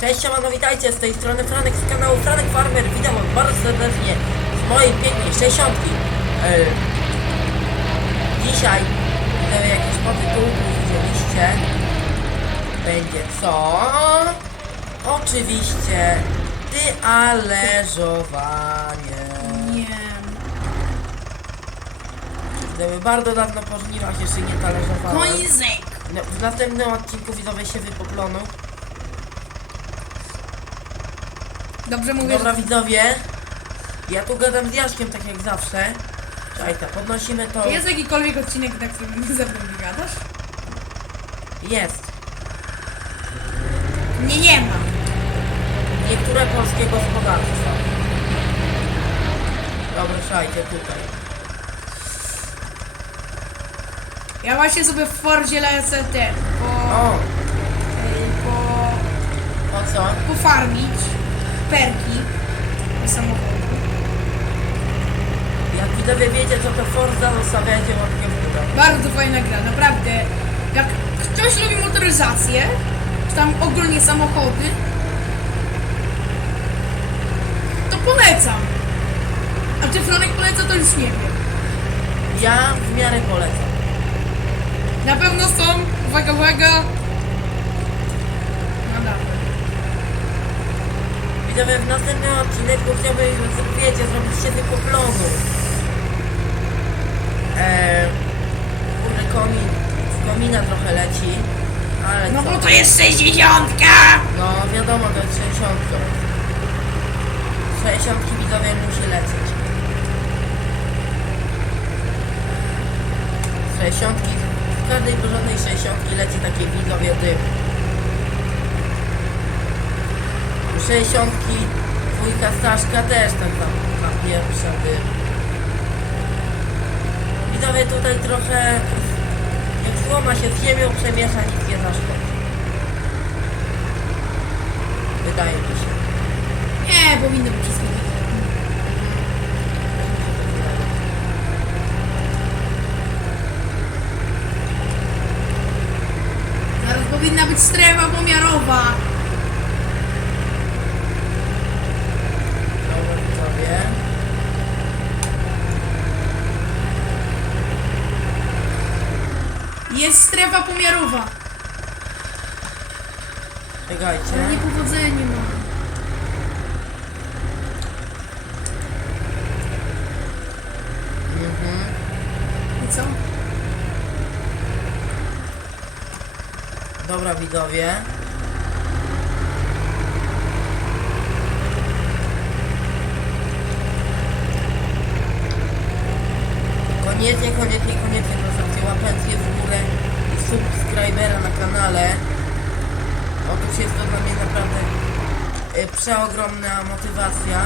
Cześć, siemano, witajcie, z tej strony Franek z kanału Franek Farmer. Witam was bardzo serdecznie z mojej pięknej 60. E, dzisiaj, e, jakieś po tytułku widzieliście, będzie co? Oczywiście, diależowanie. Nie. Gdyby bardzo dawno po żniwach jeszcze nie talerzowałem. Końzyk. No, W następnym odcinku widzowie się wypoplonu. Dobrze mówię. Dobra widzowie, ja tu gadam z Jaszkiem tak jak zawsze. Czajta, podnosimy to. Jest jakikolwiek odcinek, na którym ze mną nie gadasz? Jest. Nie, nie ma. Niektóre polskie gospodarstwa. Dobra, szajcie tutaj. Ja właśnie sobie w Fordzie lecę ten, po, O, po, o co? pofarmić perki do samochodu. Jak widzowie wiecie co to Forza, zostawiajcie łapkę w górę. Bardzo fajna gra, naprawdę. Jak ktoś lubi motoryzację, czy tam ogólnie samochody, to polecam. A czy Franek poleca, to już nie wiem. Ja w miarę polecam. Na pewno są, uwaga, uwaga. No dobra. Widzowie, w następnym odcinku chciałbym, wiecie, zrobić tylko plonu. Eee, kurde, komin, komina trochę leci, ale No co? bo to jest 60! No wiadomo, to jest 60. 60 widzowie musi lecieć. 60 w każdej porządnej 60 leci takie widzowie dym. 60 dwójka Staszka też tak tam, tam pierwsza dym. Widzowie tutaj trochę jak złoma się z ziemią przemiesza nic nie zaszkodzi. Wydaje mi się. Nie, powinno być wszystko. Zaraz powinna być strefa pomiarowa. Dobra, widzowie. Jest strefa pomiarowa. Czekajcie. Ale niepowodzenie mam. Mhm. I co? Dobra, widzowie. Koniecznie, koniecznie, koniecznie zostawcie łapencję w górę i subskrybera na kanale. Otóż jest to dla mnie naprawdę y, przeogromna motywacja.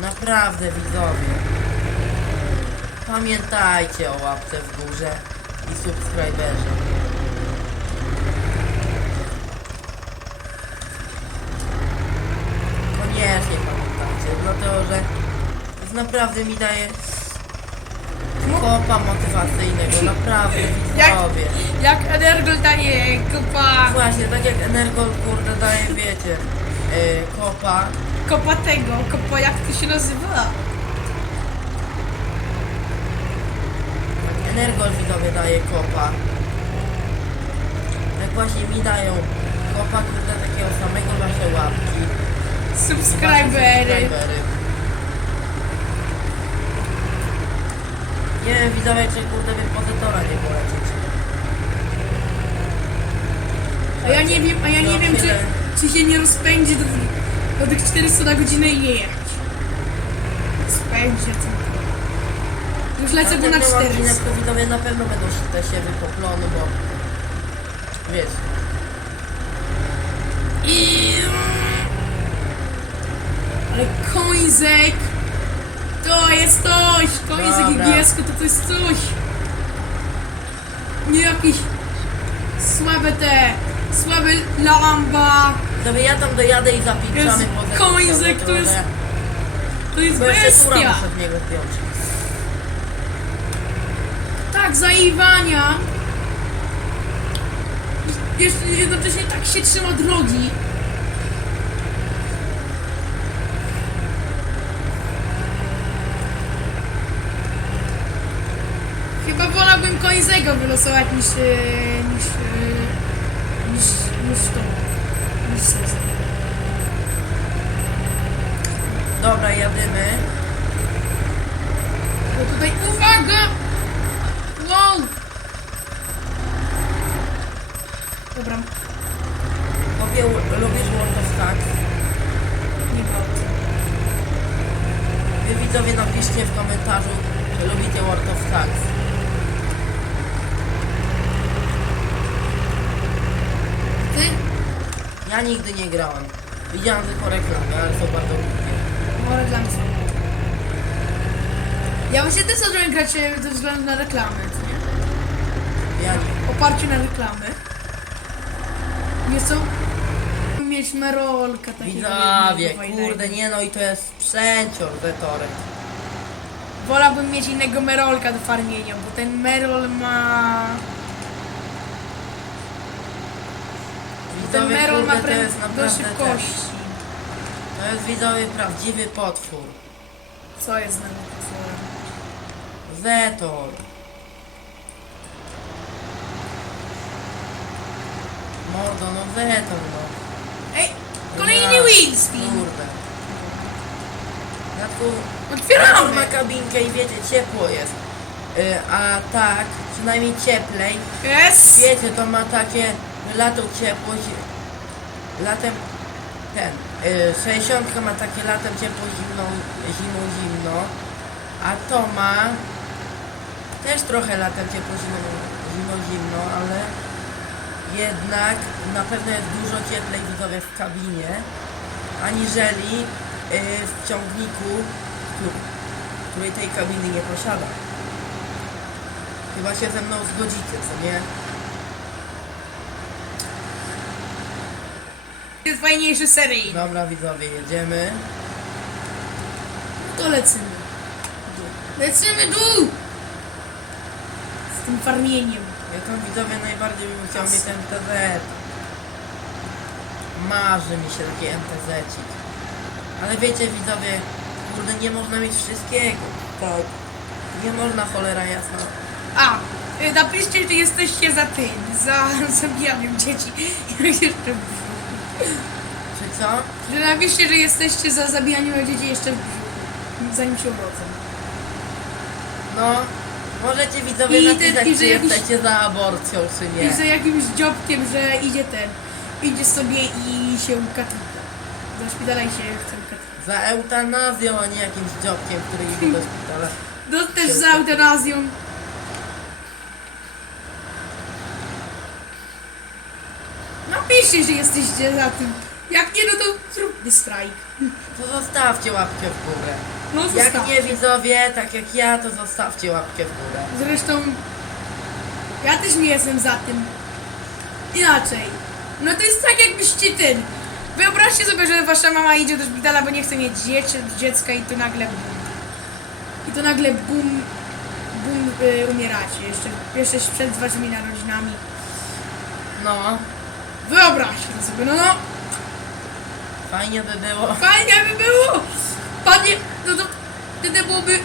Naprawdę, widzowie. Pamiętajcie o łapce w górze i subskryberze. Koniecznie pamiętajcie, dlatego że to naprawdę mi daje kopa motywacyjnego, naprawdę Jak, widzowie. jak Energol daje kopa, Właśnie, tak jak Energol kurde daje, wiecie, yy, kopa, kopa tego, kopa jak to się nazywa? tak Energol widzowie daje kopa. Tak właśnie mi dają kopa, kurde takiego samego wasze łapki. Subskrybery. Nie wiem, widzowie, czy kurde wypozytora nie polecieć. A ja nie wiem, a ja nie No, wiem, czy, czy się nie rozpędzi do, do tych 400 na godzinę i nie jechać. Się tylko. Już lecę go na Następny odcinek 400. to widzowie na pewno będą się te siewy poplony, bo wiesz, I... Ale końzek! To jest coś! Dobra. giesko to, to jest coś! Nie jakieś słabe te, słabe lamba, widzowie ja tam dojadę i zapiczamy Jest potem. widzowie, to jest to jest Bo jeszcze tura bestia! muszę w niego. Tak, zaiwania! jeszcze jednocześnie tak się trzyma drogi. Chyba wolałbym Koizego wylosować niż, e, niż, e, niż, niż to, niż Sezon. Dobra, jadymy. Bo tutaj uwaga! Wow! Dobra, Lubię, lubisz World of Tanks? nie bardzo. Wy widzowie napiszcie w komentarzu, czy lubicie World of Tanks. Ty? Ja nigdy nie grałem. Widziałem tylko reklamy, ale są bardzo głupie. Może dla mnie są. Ja właśnie też zacząłem grać e, ze względu na reklamy, co nie? Ja nie. W oparciu na reklamy. Nie są? Mieć merolka takiego Widzowie, jednego fajnego. kurde, nie no i to jest sprzęcior Zetorek. Wolałbym mieć innego merolka do farmienia, bo ten merol ma... Ten Widzowie, merol ma kurde, to jest prę- do naprawdę ten. szybkości. To jest widzowie prawdziwy potwór. Co jest z nami potworem? Zetor. Mordo, no Zetor, no. Ej, kolejny Ja! Kurde. Ja tu Otwieramy! ma kabinkę i wiecie, ciepło jest. Y, a tak, przynajmniej cieplej. Jest! Wiecie, to ma takie lato ciepło, latem ten, y, 60 ma takie latem ciepło, zimno, zimą zimno, a to ma też trochę latem ciepło, zimno, zimno, zimno, ale jednak na pewno jest dużo cieplej widzowie w kabinie, aniżeli y, w ciągniku, który, której tej kabiny nie posiada. Chyba się ze mną zgodzicie, co nie? Jest fajniejszy serii. Dobra widzowie, jedziemy. To lecymy. Lecymy dół! Z tym farmieniem. Ja tam widzowie najbardziej bym chciał mieć MTZ. Marzy mi się taki MTZ-cik. Ale wiecie widzowie, kurde nie można mieć wszystkiego. Tak. Nie można cholera jasna. A, y, napiszcie, że jesteście za tym, za zabijaniem dzieci. Jak jeszcze Czy co? Że napiszcie, że jesteście za zabijaniem dzieci jeszcze w brzuchu, zanim się urodzą. No, możecie widzowie I napisać, ten- i że czy jakiś- jesteście za aborcją, czy I nie. za jakimś dziobkiem, że idzie ten, idzie sobie i się katruka. Do szpitala i się chce katruka. Za eutanazją, a nie jakimś dziobkiem, który idzie do szpitala. No też za eutanazją. Napiszcie, że jesteście za tym. Jak nie, no to zróbmy strajk. To zostawcie łapkę w górę. No Jak zostawcie. nie widzowie, tak jak ja, to zostawcie łapkę w górę. Zresztą ja też nie jestem za tym. Inaczej. No to jest tak jakbyście ten. Wyobraźcie sobie, że wasza mama idzie do szpitala, bo nie chce mieć dzieci, dziecka i to nagle bum. I to nagle bum, bum y, umieracie. Jeszcze, jeszcze przed waszymi narodzinami. No, Wyobraźcie sobie, no no. fajnie by było. Fajnie by było! Panie, no to wtedy byłoby...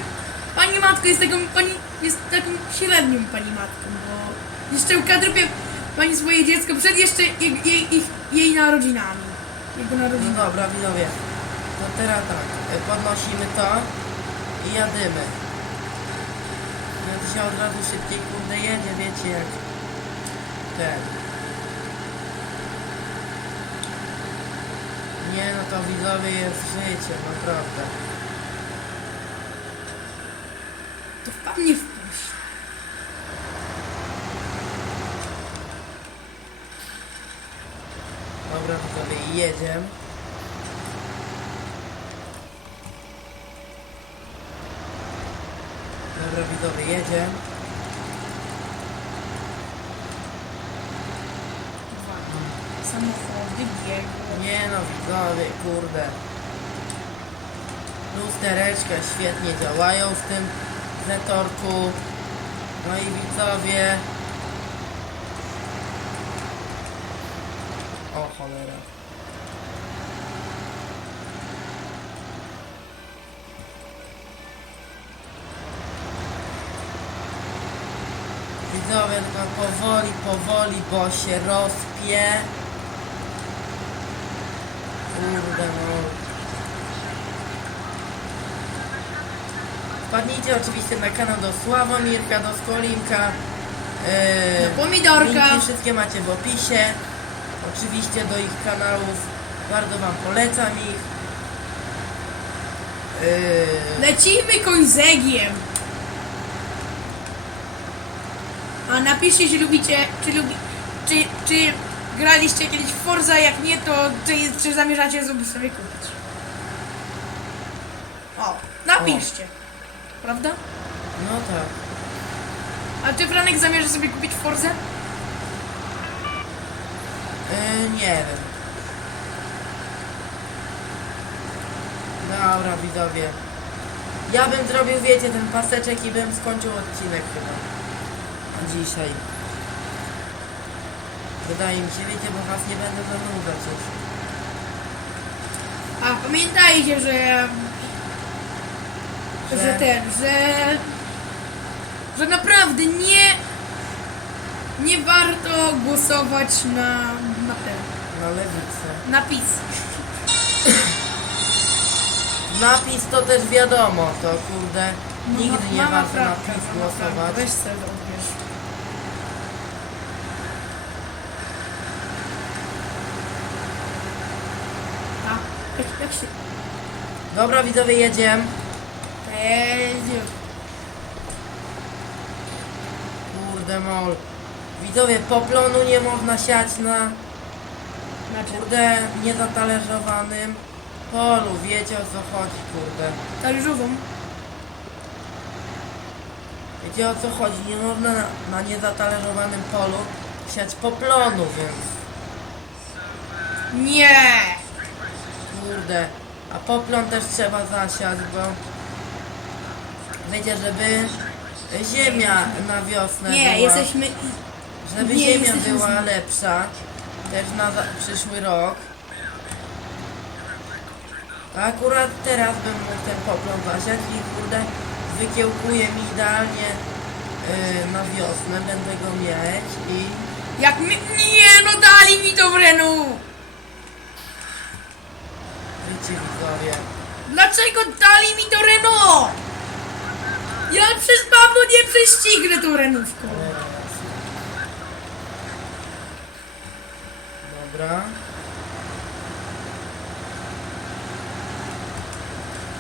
Pani matko jest taką, pani jest taką średnią pani matką, bo jeszcze ukadrupie pani swoje dziecko przed jeszcze jej, jej, ich, jej narodzinami. Jego No narodzinami. dobra, widzowie. To teraz tak, e, podnosimy to i jadymy. No to się od razu szybciej kurde jedzie, wiecie jak ten. Nie no to widzowie jest życie, naprawdę. To wpadnie w puść. Dobra widzowie, jedziemy. Dobra widzowie, jedziemy. Dwa. Nie no, widzowie, kurde. Lustereczka świetnie działają w tym zetorku. No i widzowie. O cholera. Widzowie, tylko powoli, powoli, bo się rozpie. Kurde no. Wpadnijcie oczywiście na kanał do Sławomirka, do Skolinka. Yy, Do Pomidorka. Linki wszystkie macie w opisie. Oczywiście do ich kanałów. Bardzo wam polecam ich. Yy, Lecimy końzegiem. A napiszcie, czy lubicie, czy lubi, czy, czy graliście kiedyś w Forza, jak nie, to czy, czy zamierzacie sobie sobie kupić. O, napiszcie. Prawda? no tak. A czy Franek zamierza sobie kupić Forzę? Yy, nie wiem. Dobra, widzowie. Ja bym zrobił, wiecie, ten paseczek i bym skończył odcinek chyba. Dzisiaj. Wydaje mi się, wiecie, bo was nie będę zanudzać już. A pamiętajcie, że... Że, Że? ten, że... Że naprawdę nie... Nie warto głosować na... na ten... Na lewicę. Napis. Napis to też wiadomo, to kurde. Nigdy nie Mama warto na PiS głosować. Weź sobie odbierz. A, jak, jak się... Dobra, widzowie, jedziemy. Jedzie. Kurde mol. Widzowie, poplonu nie można siać na kurde niezatalerzowanym polu. Wiecie o co chodzi, kurde. talerzową. Wiecie o co chodzi? Nie można na, na niezatalerzowanym polu siać poplonu, więc Nie! kurde. A poplon też trzeba zasiać, bo wiecie, żeby ziemia na wiosnę Nie, była, jesteśmy... żeby nie, ziemia jesteśmy była z- lepsza też na za, przyszły rok. A akurat teraz bym mógł ten poplon zasiać i kurde wykiełkuje mi idealnie yy, na wiosnę, będę go mieć i Jak mi... Nie, no dali mi to w Renu! Wiecie widzowie. Dlaczego dali mi to Renault? Ja przez Pawło nie prześcignę tą Renówką. Dobra.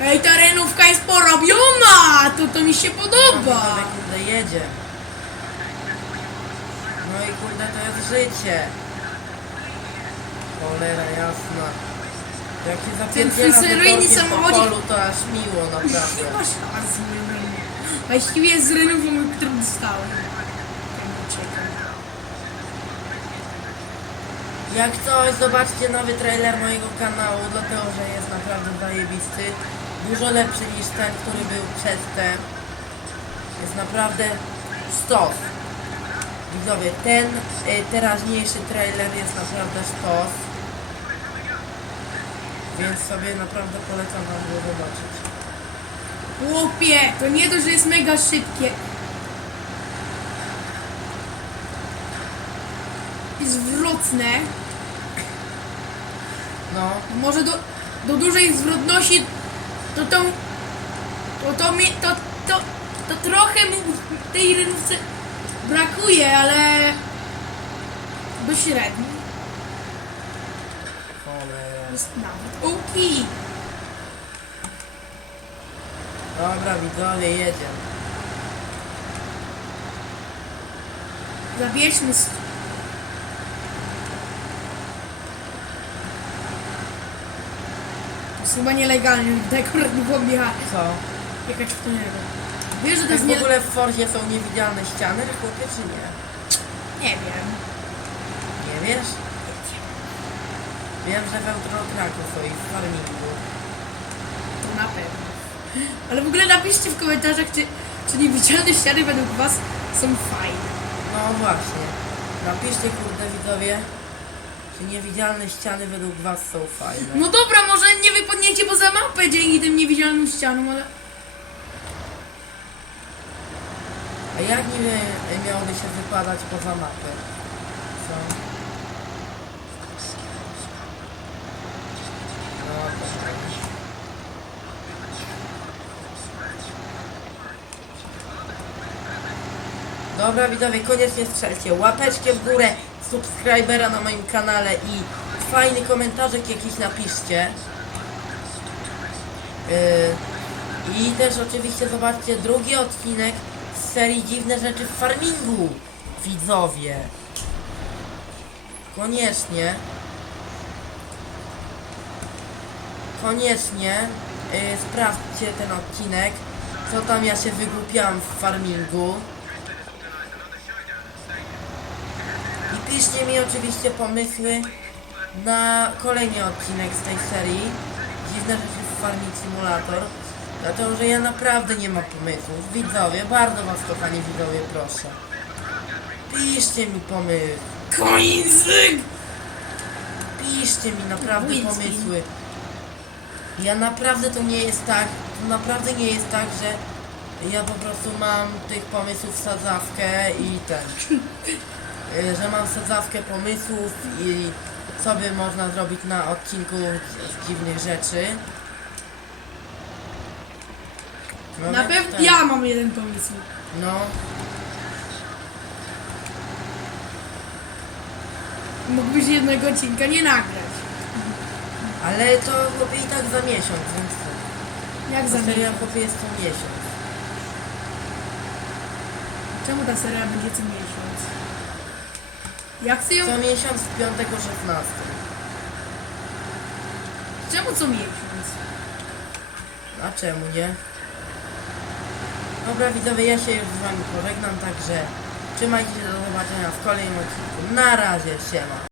Ej, ta Renówka jest porobiona! To to mi się podoba. kurde jedzie. No i kurde to jest życie. Cholera jasna. Jak się zapierdziela twój po samochodzik- polu, to aż miło naprawdę. Masz z Renault. Właściwie z Renówką, którą dostałem. Jak coś, zobaczcie nowy trailer mojego kanału, dlatego że jest naprawdę zajebisty. Dużo lepszy niż ten, który był przedtem. Jest naprawdę stos. Widzowie, ten y, teraźniejszy trailer jest naprawdę stos. Więc sobie naprawdę polecam wam go zobaczyć. Chłopie, to nie to, że jest mega szybkie. I zwrotne. No, Może do, do dużej zwrotności to to to to mi to, to, to trochę mu tej rynówce brakuje, ale do średniej cholera. Jest nawet okej. Dobra, widzowie, jedziemy. Zabierzmy z... To jest chyba nielegalnie, tak akurat nie było jechać, Co? jechać w to niego. Wiesz, że to jest w nie... ogóle w Forzie są niewidzialne ściany, chłopie, czy nie? Nie wiem. Nie wiesz? Wiem, że w Eurotraku są i w farmingu. To na pewno. Ale w ogóle napiszcie w komentarzach, czy, czy niewidzialne ściany według was są fajne. No właśnie. Napiszcie kurde widzowie, Czy niewidzialne ściany według was są fajne? No dobra, może nie wypadniecie poza mapę dzięki tym niewidzialnym ścianom, ale... A jak niby miałoby się wypadać poza mapę? Co? No, to Dobra widzowie, koniecznie strzelcie łapeczkę w górę, subskrybera na moim kanale i fajny komentarzek jakiś napiszcie. Yy, I też oczywiście zobaczcie drugi odcinek z serii Dziwne Rzeczy w Farmingu, widzowie. Koniecznie. Koniecznie yy, sprawdźcie ten odcinek, co tam ja się wygłupiałam w farmingu. I piszcie mi oczywiście pomysły na kolejny odcinek z tej serii Dziwne rzeczy w Farming Simulator Dlatego, że ja naprawdę nie mam pomysłów. Widzowie, bardzo was kochani widzowie proszę. Piszcie mi pomysły. Końzyk! Piszcie mi naprawdę pomysły Ja naprawdę to nie jest tak To naprawdę nie jest tak, że Ja po prostu mam tych pomysłów sadzawkę i ten y, że mam sadzawkę pomysłów i co by można zrobić na odcinku z dziwnych rzeczy. No Na więc pewno ja mam jeden pomysł. No, Mógłbyś jednego odcinka nie nagrać. Ale to chłopie i tak za miesiąc, więc? Jak za seria miesiąc? chłopie jest co miesiąc. Czemu ta seria będzie co miesiąc? Ja chcę ją... Co miesiąc w piątek o 16. Czemu co miesiąc? A czemu nie? Dobra widzowie, ja się już z wami pożegnam, także trzymajcie się do zobaczenia w kolejnym odcinku. Na razie, siema.